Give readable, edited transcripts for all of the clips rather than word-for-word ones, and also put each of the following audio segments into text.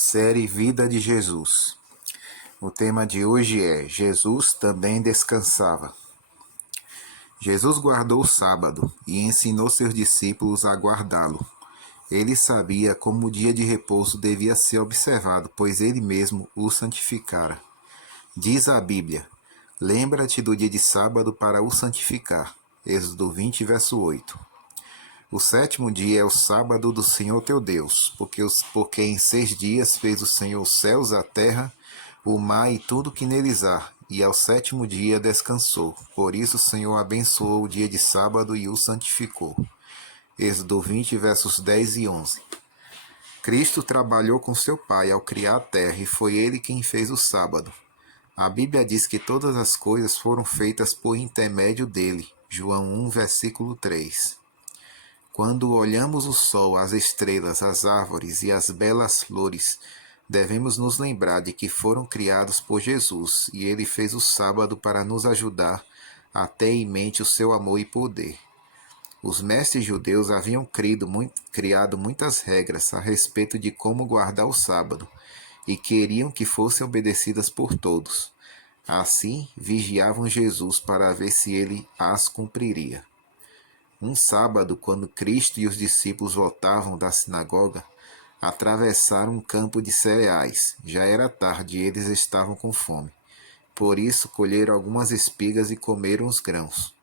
Série Vida de Jesus. O tema de hoje é Jesus também descansava. Jesus guardou o sábado e ensinou seus discípulos a guardá-lo. Ele sabia como o dia de repouso devia ser observado, pois ele mesmo o santificara. Diz a Bíblia: lembra-te do dia de sábado para o santificar. Êxodo 20, verso 8. O sétimo dia é o sábado do Senhor teu Deus, porque em 6 dias fez o Senhor os céus, a terra, o mar e tudo que neles há, e ao sétimo dia descansou. Por isso o Senhor abençoou o dia de sábado e o santificou. Êxodo 20, versos 10 e 11. Cristo trabalhou com seu Pai ao criar a terra, e foi ele quem fez o sábado. A Bíblia diz que todas as coisas foram feitas por intermédio dele. João 1, versículo 3. Quando olhamos o sol, as estrelas, as árvores e as belas flores, devemos nos lembrar de que foram criados por Jesus e ele fez o sábado para nos ajudar a ter em mente o seu amor e poder. Os mestres judeus haviam criado muitas regras a respeito de como guardar o sábado e queriam que fossem obedecidas por todos. Assim, vigiavam Jesus para ver se ele as cumpriria. Um sábado, quando Cristo e os discípulos voltavam da sinagoga, atravessaram um campo de cereais. Já era tarde e eles estavam com fome. Por isso, colheram algumas espigas e comeram os grãos.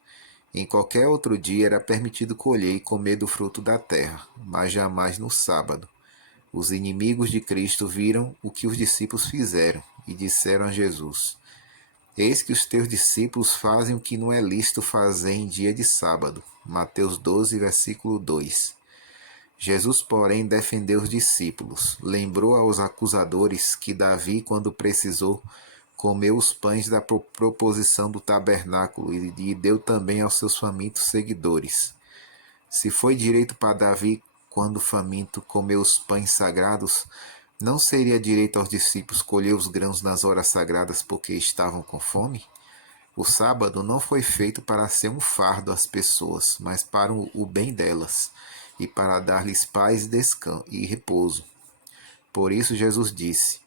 Em qualquer outro dia era permitido colher e comer do fruto da terra, mas jamais no sábado. Os inimigos de Cristo viram o que os discípulos fizeram e disseram a Jesus: eis que os teus discípulos fazem o que não é lícito fazer em dia de sábado. Mateus 12, versículo 2. Jesus, porém, defendeu os discípulos. Lembrou aos acusadores que Davi, quando precisou, comeu os pães da proposição do tabernáculo e deu também aos seus famintos seguidores. Se foi direito para Davi, quando faminto, comer os pães sagrados, não seria direito aos discípulos colher os grãos nas horas sagradas porque estavam com fome? O sábado não foi feito para ser um fardo às pessoas, mas para o bem delas, e para dar-lhes paz e descanso e repouso. Por isso Jesus disse: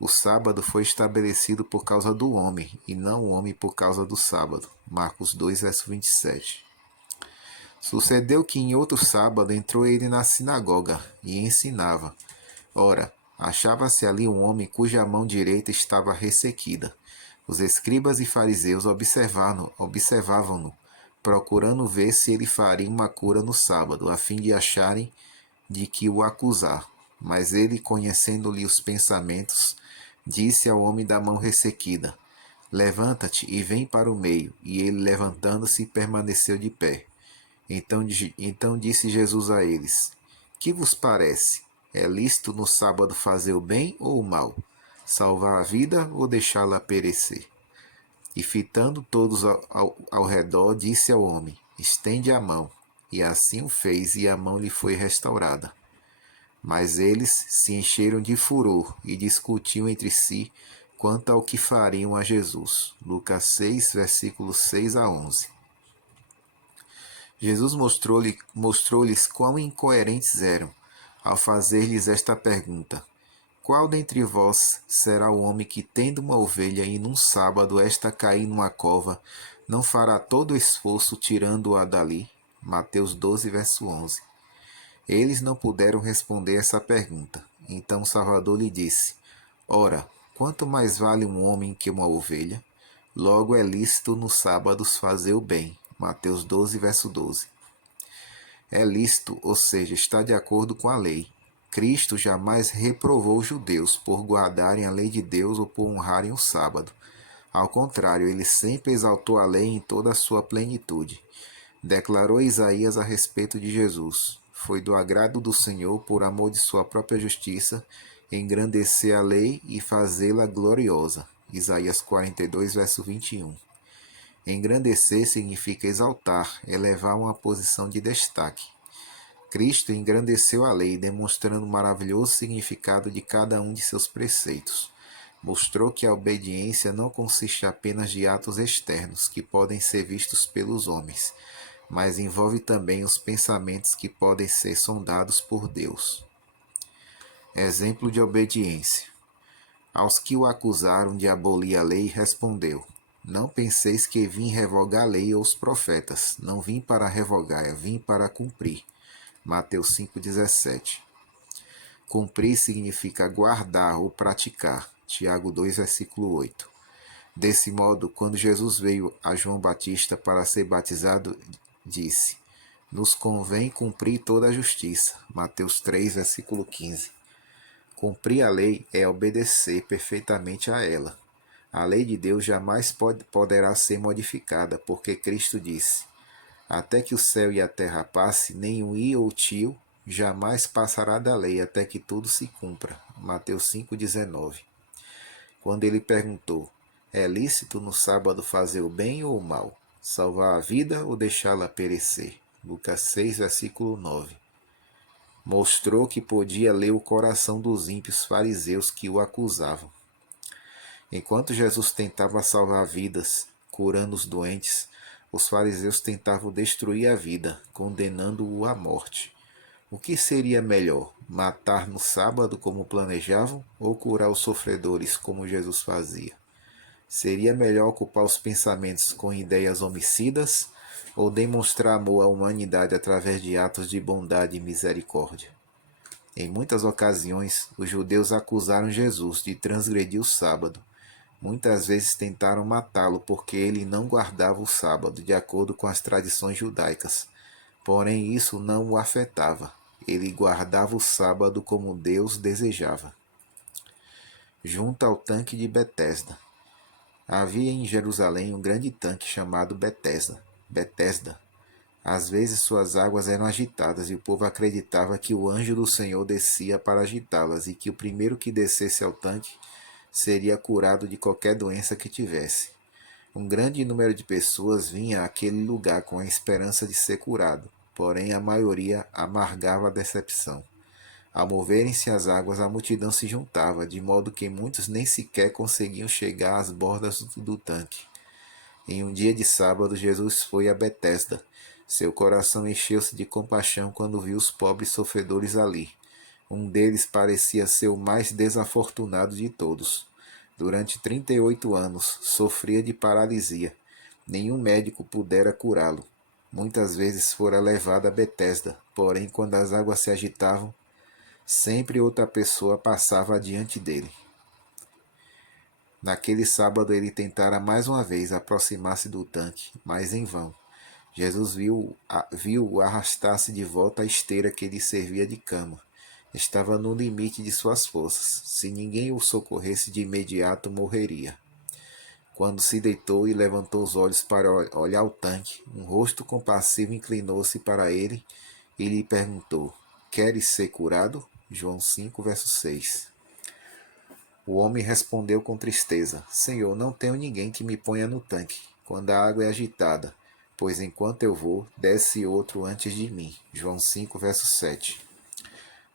o sábado foi estabelecido por causa do homem, e não o homem por causa do sábado. Marcos 2, verso 27. Sucedeu que em outro sábado entrou ele na sinagoga e ensinava. Ora, achava-se ali um homem cuja mão direita estava ressequida. Os escribas e fariseus observavam-no, procurando ver se ele faria uma cura no sábado, a fim de acharem de que o acusar. Mas ele, conhecendo-lhe os pensamentos, disse ao homem da mão ressequida: levanta-te e vem para o meio. E ele, levantando-se, permaneceu de pé. Então disse Jesus a eles: que vos parece? É lícito no sábado fazer o bem ou o mal? Salvar a vida ou deixá-la perecer? E fitando todos ao redor, disse ao homem: estende a mão. E assim o fez, e a mão lhe foi restaurada. Mas eles se encheram de furor e discutiam entre si quanto ao que fariam a Jesus. Lucas 6, versículos 6 a 11. Jesus mostrou-lhes quão incoerentes eram, ao fazer-lhes esta pergunta: qual dentre vós será o homem que, tendo uma ovelha e num sábado esta cair numa cova, não fará todo o esforço tirando-a dali? Mateus 12, verso 11. Eles não puderam responder essa pergunta. Então o Salvador lhe disse: ora, quanto mais vale um homem que uma ovelha? Logo é lícito nos sábados fazer o bem. Mateus 12, verso 12. É lícito, ou seja, está de acordo com a lei. Cristo jamais reprovou os judeus por guardarem a lei de Deus ou por honrarem o sábado. Ao contrário, ele sempre exaltou a lei em toda a sua plenitude. Declarou Isaías a respeito de Jesus: foi do agrado do Senhor, por amor de sua própria justiça, engrandecer a lei e fazê-la gloriosa. Isaías 42, verso 21. Engrandecer significa exaltar, elevar uma posição de destaque. Cristo engrandeceu a lei, demonstrando o maravilhoso significado de cada um de seus preceitos. Mostrou que a obediência não consiste apenas de atos externos, que podem ser vistos pelos homens, mas envolve também os pensamentos que podem ser sondados por Deus. Exemplo de obediência. Aos que o acusaram de abolir a lei, respondeu: Não penseis que vim revogar a lei ou os profetas. Não vim para revogar, vim para cumprir. Mateus 5,17. Cumprir significa guardar ou praticar. Tiago 2, versículo 8. Desse modo, quando Jesus veio a João Batista para ser batizado, disse: Nos convém cumprir toda a justiça. Mateus 3, versículo 15. Cumprir a lei é obedecer perfeitamente a ela. A lei de Deus jamais poderá ser modificada, porque Cristo disse: Até que o céu e a terra passe, nem um i ou tio jamais passará da lei, até que tudo se cumpra. Mateus 5,19. Quando ele perguntou: É lícito no sábado fazer o bem ou o mal? Salvar a vida ou deixá-la perecer? Lucas 6, versículo 9. Mostrou que podia ler o coração dos ímpios fariseus que o acusavam. Enquanto Jesus tentava salvar vidas, curando os doentes, os fariseus tentavam destruir a vida, condenando-o à morte. O que seria melhor, matar no sábado como planejavam ou curar os sofredores como Jesus fazia? Seria melhor ocupar os pensamentos com ideias homicidas ou demonstrar amor à humanidade através de atos de bondade e misericórdia? Em muitas ocasiões, os judeus acusaram Jesus de transgredir o sábado. Muitas vezes tentaram matá-lo porque ele não guardava o sábado de acordo com as tradições judaicas. Porém, isso não o afetava. Ele guardava o sábado como Deus desejava. Junto ao tanque de Betesda. Havia em Jerusalém um grande tanque chamado Betesda. Às vezes suas águas eram agitadas e o povo acreditava que o anjo do Senhor descia para agitá-las e que o primeiro que descesse ao tanque seria curado de qualquer doença que tivesse. Um grande número de pessoas vinha àquele lugar com a esperança de ser curado, porém a maioria amargava a decepção. Ao moverem-se as águas, a multidão se juntava, de modo que muitos nem sequer conseguiam chegar às bordas do tanque. Em um dia de sábado, Jesus foi a Betesda. Seu coração encheu-se de compaixão quando viu os pobres sofredores ali. Um deles parecia ser o mais desafortunado de todos. Durante 38 anos, sofria de paralisia. Nenhum médico pudera curá-lo. Muitas vezes fora levado a Betesda, porém, quando as águas se agitavam, sempre outra pessoa passava adiante dele. Naquele sábado ele tentara mais uma vez aproximar-se do tanque, mas em vão. Jesus viu-o arrastar-se de volta à esteira que lhe servia de cama. Estava no limite de suas forças. Se ninguém o socorresse de imediato, morreria. Quando se deitou e levantou os olhos para olhar o tanque, um rosto compassivo inclinou-se para ele e lhe perguntou: Queres ser curado? João 5, verso 6. O homem respondeu com tristeza: Senhor, não tenho ninguém que me ponha no tanque, quando a água é agitada, pois enquanto eu vou, desce outro antes de mim. João 5, verso 7.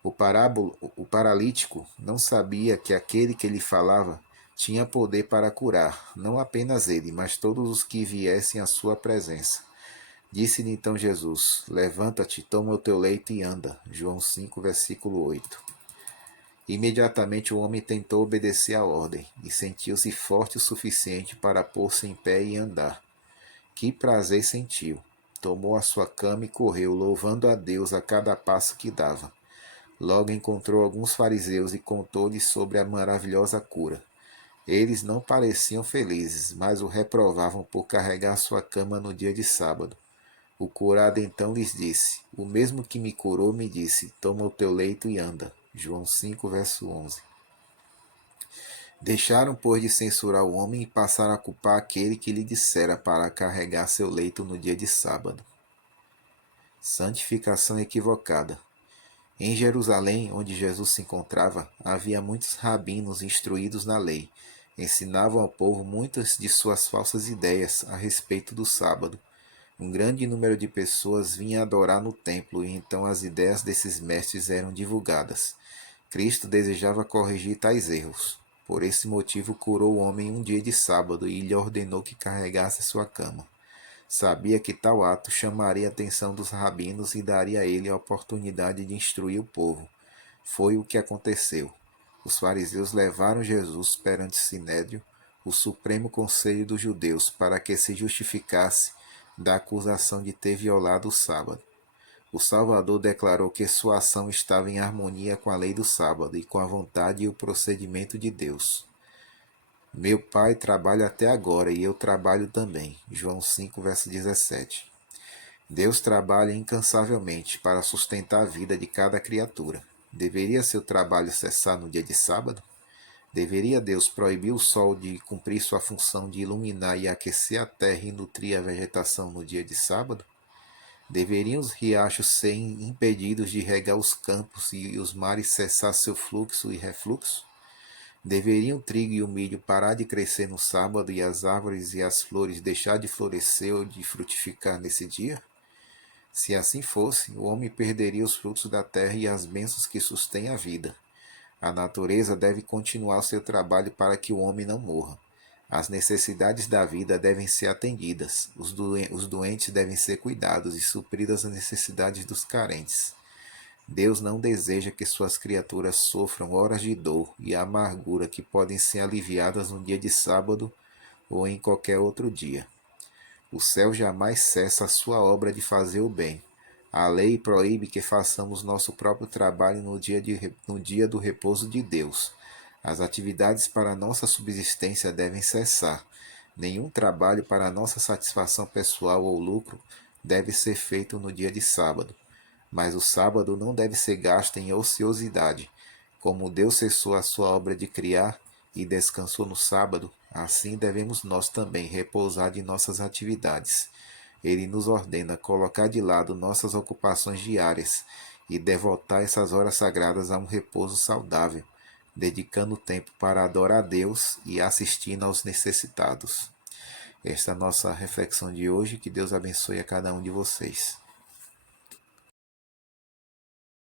O paralítico não sabia que aquele que lhe falava tinha poder para curar, não apenas ele, mas todos os que viessem à sua presença. Disse-lhe então Jesus: Levanta-te, toma o teu leito e anda. João 5, versículo 8. Imediatamente o homem tentou obedecer à ordem e sentiu-se forte o suficiente para pôr-se em pé e andar. Que prazer sentiu! Tomou a sua cama e correu, louvando a Deus a cada passo que dava. Logo encontrou alguns fariseus e contou-lhes sobre a maravilhosa cura. Eles não pareciam felizes, mas o reprovavam por carregar sua cama no dia de sábado. O curado então lhes disse: O mesmo que me curou me disse: Toma o teu leito e anda. João 5, verso 11. Deixaram, pois, de censurar o homem e passaram a culpar aquele que lhe dissera para carregar seu leito no dia de sábado. Santificação equivocada. Em Jerusalém, onde Jesus se encontrava, havia muitos rabinos instruídos na lei. Ensinavam ao povo muitas de suas falsas ideias a respeito do sábado. Um grande número de pessoas vinha adorar no templo e então as ideias desses mestres eram divulgadas. Cristo desejava corrigir tais erros. Por esse motivo curou o homem um dia de sábado e lhe ordenou que carregasse sua cama. Sabia que tal ato chamaria a atenção dos rabinos e daria a ele a oportunidade de instruir o povo. foi o que aconteceu. Os fariseus levaram Jesus perante o Sinédrio, o Supremo Conselho dos Judeus, para que se justificasse da acusação de ter violado o sábado. O Salvador declarou que sua ação estava em harmonia com a lei do sábado e com a vontade e o procedimento de Deus. Meu Pai trabalha até agora e eu trabalho também. João 5, verso 17. Deus trabalha incansavelmente para sustentar a vida de cada criatura. Deveria seu trabalho cessar no dia de sábado? Deveria Deus proibir o sol de cumprir sua função de iluminar e aquecer a terra e nutrir a vegetação no dia de sábado? Deveriam os riachos ser impedidos de regar os campos e os mares cessar seu fluxo e refluxo? Deveriam o trigo e o milho parar de crescer no sábado e as árvores e as flores deixar de florescer ou de frutificar nesse dia? Se assim fosse, o homem perderia os frutos da terra e as bênçãos que sustêm a vida. A natureza deve continuar seu trabalho para que o homem não morra. As necessidades da vida devem ser atendidas, os doentes devem ser cuidados e supridas as necessidades dos carentes. Deus não deseja que suas criaturas sofram horas de dor e amargura que podem ser aliviadas no dia de sábado ou em qualquer outro dia. O céu jamais cessa a sua obra de fazer o bem. A lei proíbe que façamos nosso próprio trabalho no dia do repouso de Deus. As atividades para nossa subsistência devem cessar. Nenhum trabalho para nossa satisfação pessoal ou lucro deve ser feito no dia de sábado. Mas o sábado não deve ser gasto em ociosidade. Como Deus cessou a sua obra de criar e descansou no sábado, assim devemos nós também repousar de nossas atividades. Ele nos ordena colocar de lado nossas ocupações diárias e devotar essas horas sagradas a um repouso saudável, dedicando tempo para adorar a Deus e assistindo aos necessitados. Esta é a nossa reflexão de hoje. Que Deus abençoe a cada um de vocês.